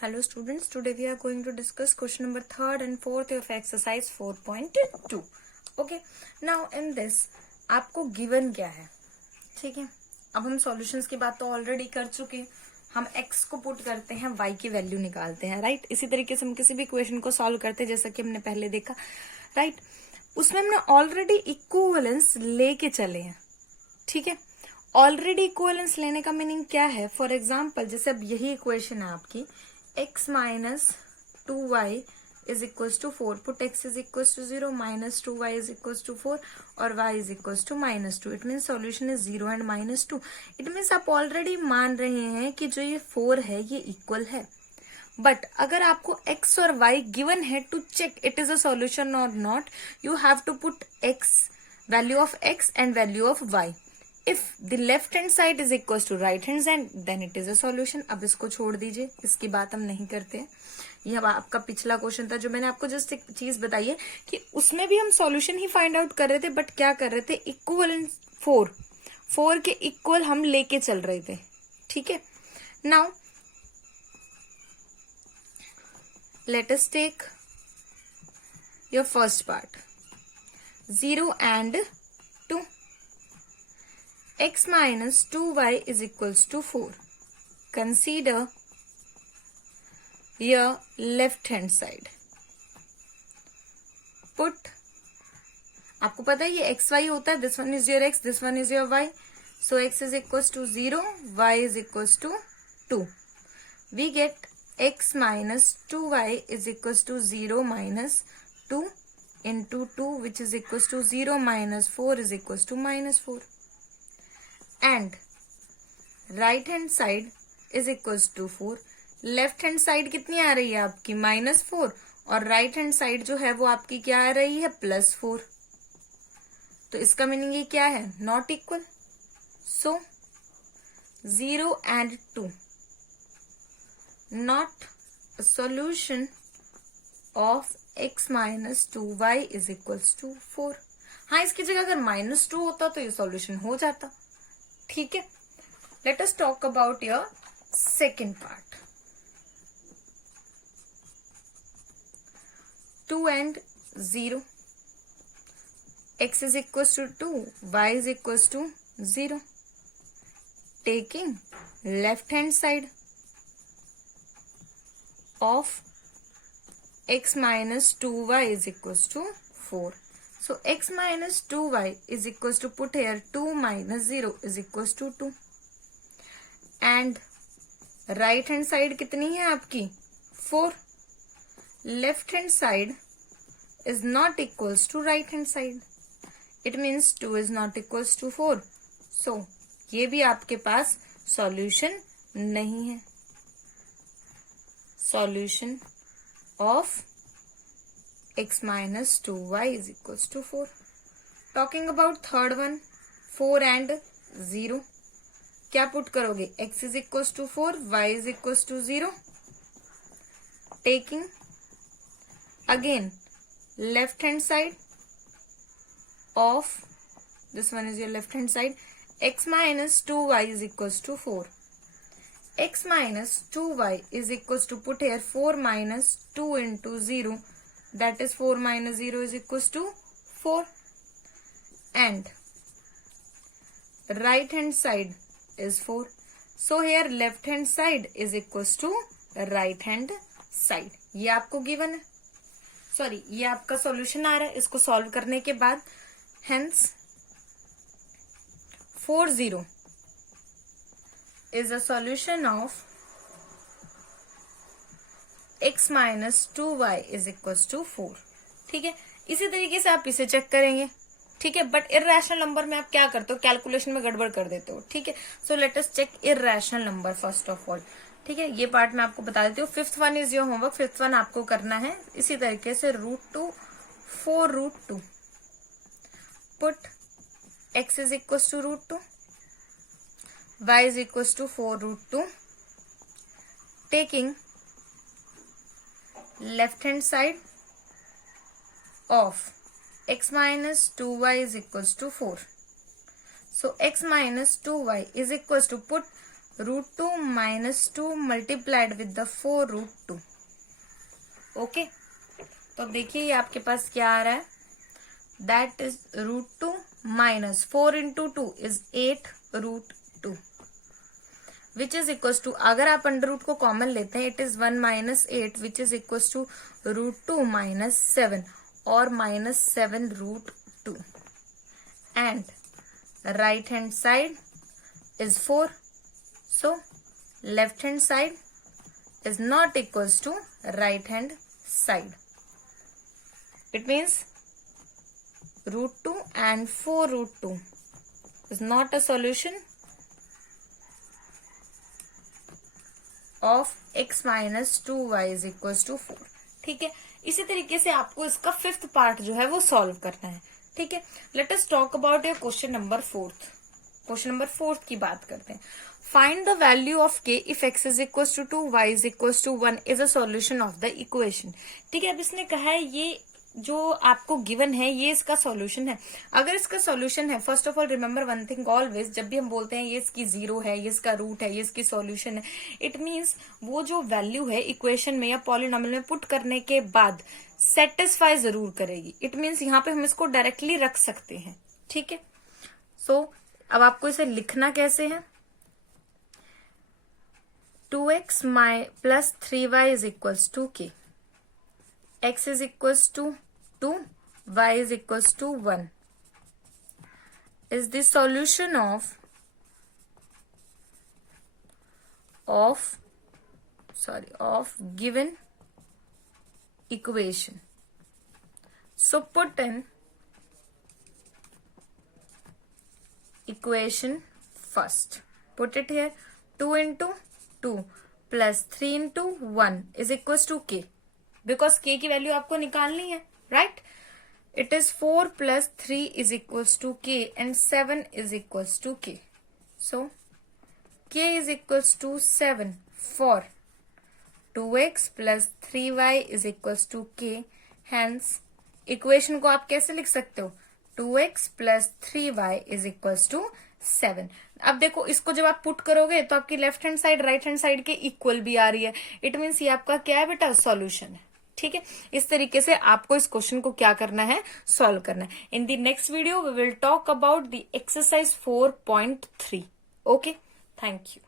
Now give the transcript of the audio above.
Hello students, today we are going to discuss question number 3rd and 4th of exercise 4.2. Okay, now in this आपको given क्या है, ठीक है. अब हम solutions की बात तो already कर चुके हैं. हम x को पुट करते हैं, y की वैल्यू निकालते हैं, राइट. इसी तरीके से हम किसी भी क्वेश्चन को सॉल्व करते हैं जैसा कि हमने पहले देखा, राइट. उसमें हमने ऑलरेडी इक्विवेलेंस लेके चले हैं, ठीक है. ऑलरेडी इक्विवेलेंस लेने का मीनिंग क्या है? फॉर एग्जाम्पल जैसे अब यही इक्वेशन है आपकी, x minus 2y is equal to 4. Put x is equal to 0, minus 2y is equal to 4 और y is equal to minus 2. It mean solution is 0 and minus 2. It means आप already मान रहे हैं कि जो ये 4 है ये इक्वल है. बट अगर आपको x और y गिवन है, to check it is a solution और not, you have to put x, value of x and value of y. If the left hand side is equals to right hand side, then it is a solution. अब इसको छोड़ दीजिए, इसकी बात हम नहीं करते हैं. यह आपका पिछला क्वेश्चन था जो मैंने आपको जस्ट एक चीज बताई है कि उसमें भी हम सॉल्यूशन ही फाइंड आउट कर रहे थे, बट क्या कर रहे थे, इक्वल 4 के इक्वल हम लेके चल रहे थे, ठीक है. Now let us take your first part, 0 and 2. x minus 2y is equals to 4. Consider your left hand side. Put, आपको पता है ये xy होता है, this one is your x, this one is your y. So x is equals to 0, y is equals to 2. We get x minus 2y is equals to 0 minus 2 into 2, which is equals to 0 minus 4 is equals to minus 4. And right hand side is equals to 4. Left hand side कितनी आ रही है आपकी, -4, और right hand side जो है वो आपकी क्या आ रही है, +4. तो इसका मीनिंग ये क्या है, not equal. So 0 and 2 not a solution of x minus 2y is equals to 4. हाँ, इसकी जगह अगर -2 होता तो ये सॉल्यूशन हो जाता, ठीक है. Let us talk about your second part, 2 and 0. x is equals to 2, y is equals to 0. Taking left hand side of x minus 2y is equals to 4. So x minus 2y is equals to, put here 2 minus 0 is equals to 2. And right hand side कितनी है आपकी, 4. Left hand side is not equals to right hand side. It means 2 is not equals to 4. So ये भी आपके पास solution नहीं है. Solution of x minus 2y is equals to 4. Talking about third one, 4 and 0. क्या put करोगे, x is equals to 4, y is equals to 0. Taking again left hand side of, this one is your left hand side, x minus 2y is equals to 4. x minus 2y is equals to, put here 4 minus 2 into 0, that is 4 minus 0 is equals to 4. And right hand side is 4. So here left hand side is equals to right hand side. ये आपको given है, sorry ये आपका solution आ रहा है. इसको solve करने के बाद hence 4 0 is a solution of x minus 2y is equals to 4. ठीक है, इसी तरीके से आप इसे चेक करेंगे, ठीक है. बट इररेशनल नंबर में आप क्या करते हो, कैलकुलेशन में गड़बड़ कर देते हो, ठीक है. So let us check irrational number first of all, ठीक है. ये पार्ट मैं आपको बता देती हूँ. 5th one is your homework. 5th one आपको करना है इसी तरीके से, √2 4√2. Put x is equal to √2, y is equal to 4√2. Taking left hand side of x minus 2y is equals to 4. So x minus 2y is equals to, put √2 minus 2 multiplied with the 4 √2। Okay, तो देखिए ये आपके पास क्या आ रहा है, that is √2 minus 4 into 2 is 8 √2 which is equal to, अगर आप अंडर रूट को कॉमन लेते हैं, it is 1 minus 8 which is equal to √2 minus 7 और minus 7 √2 and right hand side is 4. So left hand side is not equals to right hand side. It means √2 and 4 √2 is not a solution of x minus 2y is equals to 4. ठीक है, इसी तरीके से आपको इसका fifth part जो है वो सॉल्व करना है। ठीक है, let us talk about your question number 4। Question number 4 की बात करते हैं। Find the value of k if x is equal to 2 y is equal to 1 is a solution of the equation. ठीक है, अब इसने कहा है ये जो आपको गिवन है ये इसका सॉल्यूशन है। अगर इसका सॉल्यूशन है, first of all remember one thing always, जब भी हम बोलते हैं ये इसकी जीरो है, ये इसका रूट है, ये इसकी सॉल्यूशन है, इट मीन्स वो जो वैल्यू है इक्वेशन में या पॉलिनोमियल में पुट करने के बाद सेटिस्फाई जरूर करेगी। इट मीन्स यहाँ पे हम इसको डायरेक्टली रख सकते हैं। ठीक है, सो अब आपको इसे लिखना कैसे है, 2x plus 3y is equals to k, x is equals to 2, y is equals to 1 is the solution of given equation. So put in equation first. Put it here. 2 into 2 plus 3 into 1 is equals to k. Because k की value आपको निकालनी है, right? It is 4 plus 3 is equals to k and 7 is equals to k. So k is equals to 7 for 2x plus 3y is equals to k. Hence equation को आप कैसे लिख सकते हो, 2x plus 3y is equals to 7। अब देखो इसको जब आप पुट करोगे तो आपकी left hand side right hand side के इक्वल भी आ रही है। इट मीन्स ये आपका क्या है बेटा, सॉल्यूशन है। ठीक है, इस तरीके से आपको इस क्वेश्चन को क्या करना है, सॉल्व करना है। In the next video we will talk about the exercise 4.3। Okay, thank you.